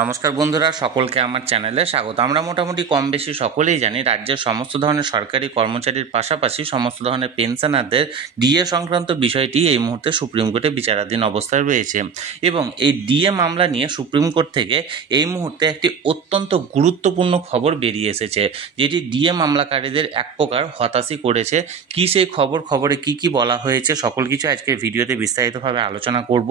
নমস্কার বন্ধুরা, সকলকে আমার চ্যানেলে স্বাগত। আমরা মোটামুটি কম বেশি সকলেই জানি রাজ্যের সমস্ত ধরনের সরকারি কর্মচারীর পাশাপাশি সমস্ত ধরনের পেনশনারদের ডিএ সংক্রান্ত বিষয়টি এই মুহূর্তে সুপ্রিম কোর্টে বিচারাধীন অবস্থায় রয়েছে এবং এই ডিএ মামলা নিয়ে সুপ্রিম কোর্ট থেকে এই মুহূর্তে একটি অত্যন্ত গুরুত্বপূর্ণ খবর বেরিয়ে এসেছে, যেটি ডিএ মামলাকারীদের এক প্রকার হতাশই করেছে। কি সেই খবরে কি বলা হয়েছে সকল কিছু আজকের ভিডিওতে বিস্তারিতভাবে আলোচনা করব।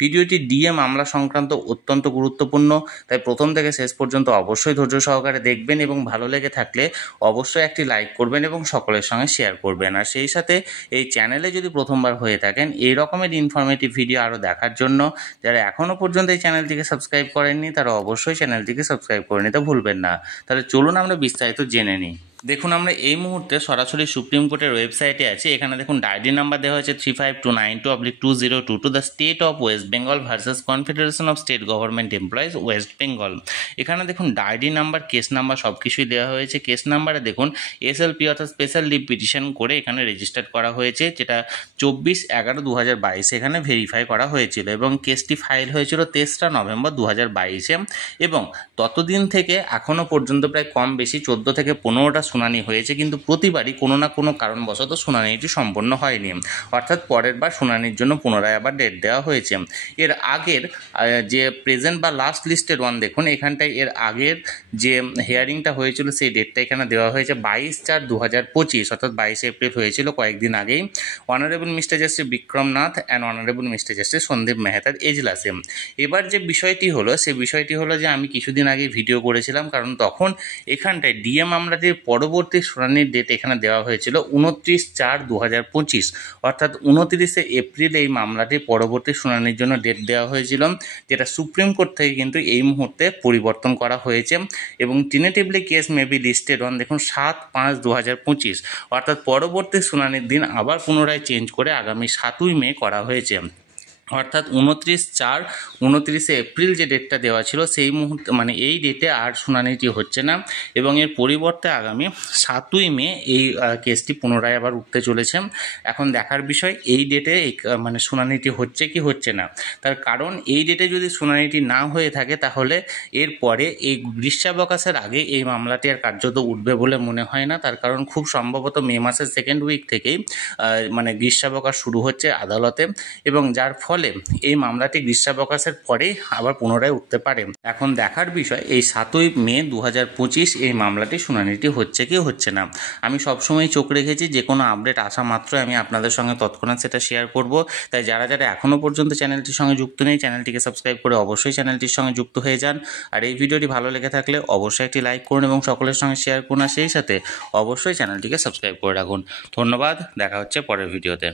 ভিডিওটি ডিএ মামলা সংক্রান্ত অত্যন্ত গুরুত্বপূর্ণ, তাই প্রথম থেকে শেষ পর্যন্ত অবশ্যই ধৈর্য সহকারে দেখবেন এবং ভালো লেগে থাকলে অবশ্যই একটি লাইক করবেন এবং সকলের সঙ্গে শেয়ার করবেন। আর সেই সাথে এই চ্যানেলে যদি প্রথমবার হয়ে থাকেন এই রকমের ইনফরমেটিভ ভিডিও আরও দেখার জন্য যারা এখনও পর্যন্ত এই চ্যানেলটিকে সাবস্ক্রাইব করেননি তারা অবশ্যই চ্যানেলটিকে সাবস্ক্রাইব করে নিতে ভুলবেন না। তাহলে চলুন আমরা বিস্তারিত জেনে নিই। দেখুন, আমরা এই মুহূর্তে সরাসরি সুপ্রিম কোর্টের ওয়েবসাইটে আছি। এখানে দেখুন ডায়েরি নাম্বার দেওয়া হয়েছে 3529/2022 the state of West Bengal versus confederation of state government employees West Bengal. এখানে দেখুন ডায়েরি নাম্বার, কেস নাম্বার সব কিছুই দেওয়া হয়েছে। কেস নাম্বারে দেখুন SLP অর্থাৎ স্পেশাল লিভ পিটিশন করে এখানে রেজিস্টার করা হয়েছে, যেটা 24/11/2022 এখানে ভেরিফাই করা হয়েছিল এবং কেসটি ফাইল হয়েছিল 23 নভেম্বর 2022 এবং ততদিন থেকে এখনও পর্যন্ত প্রায় কম বেশি 14 থেকে 15টা শুনানি হয়েছে, কিন্তু প্রতিবারই কোনো না কোনো কারণবশত শুনানিটি সম্পন্ন হয়নি, অর্থাৎ পরের বার শুনানির জন্য পুনরায় আবার ডেট দেওয়া হয়েছে। এর আগের যে প্রেজেন্ট বা লাস্ট লিস্টেড ওয়ান দেখুন, এখানটায় এর আগের যে হিয়ারিংটা হয়েছিল সেই ডেটটা এখানে দেওয়া হয়েছে 22/4/2025, অর্থাৎ 22 এপ্রিল হয়েছিল কয়েকদিন আগেই। Honourable mister justice Vikram Nath and honourable mister justice Sandeep মেহতার এজলাসে। এবার যে বিষয়টি হলো সে বিষয়টি হলো যে আমি কিছুদিন আগে ভিডিও করেছিলাম, কারণ তখন এখানটায় ডিএ মামলাটির পরবর্তী শুনানির ডেট এখানে দেওয়া হয়েছিল 29/4/2025, অর্থাৎ 29 এপ্রিল এই মামলাটির পরবর্তী শুনানির জন্য ডেট দেওয়া হয়েছিল, যেটা সুপ্রিম কোর্ট থেকে কিন্তু এই মুহূর্তে পরিবর্তন করা হয়েছে এবং tentatively case may be listed on দেখুন 7/5/2025, অর্থাৎ পরবর্তী শুনানির দিন আবার পুনরায় চেঞ্জ করে আগামী 7ই মে করা হয়েছে। অর্থাৎ 29 এপ্রিল যে ডেটটা দেওয়া ছিল সেই মুহূর্তে মানে এই ডেটে আর শুনানিটি হচ্ছে না এবং এর পরিবর্তে আগামী 7ই মে এই কেসটি পুনরায় আবার উঠতে চলেছে। এখন দেখার বিষয় এই ডেটে মানে শুনানিটি হচ্ছে কি হচ্ছে না। তার কারণ এই ডেটে যদি শুনানিটি না হয়ে থাকে তাহলে এরপরে এই গ্রীষ্মাবকাশের আগে এই মামলাটি আর কার্যত উঠবে বলে মনে হয় না। তার কারণ খুব সম্ভবত মে মাসের সেকেন্ড উইক থেকেই মানে গ্রীষ্মাবকাশ শুরু হচ্ছে আদালতে এবং যার ফলে এই মামলাটি গ্রীষ্মাবকাশের পরেই আবার পুনরায় উঠতে পারে। এখন দেখার বিষয় এই 7ই মে 2025 এই মামলাটি শুনানিটি হচ্ছে কি হচ্ছে না। আমি সবসময় চোখ রেখেছি, যে কোনো আপডেট আসা মাত্র আমি আপনাদের সঙ্গে তৎক্ষণাৎ সেটা শেয়ার করব। তাই যারা এখনও পর্যন্ত চ্যানেলটির সঙ্গে যুক্ত নেই চ্যানেলটিকে সাবস্ক্রাইব করে অবশ্যই চ্যানেলটির সঙ্গে যুক্ত হয়ে যান। আর এই ভিডিওটি ভালো লেগে থাকলে অবশ্যই একটি লাইক করুন এবং সকলের সঙ্গে শেয়ার করুন, আর সেই সাথে অবশ্যই চ্যানেলটিকে সাবস্ক্রাইব করে রাখুন। ধন্যবাদ, দেখা হচ্ছে পরের ভিডিওতে।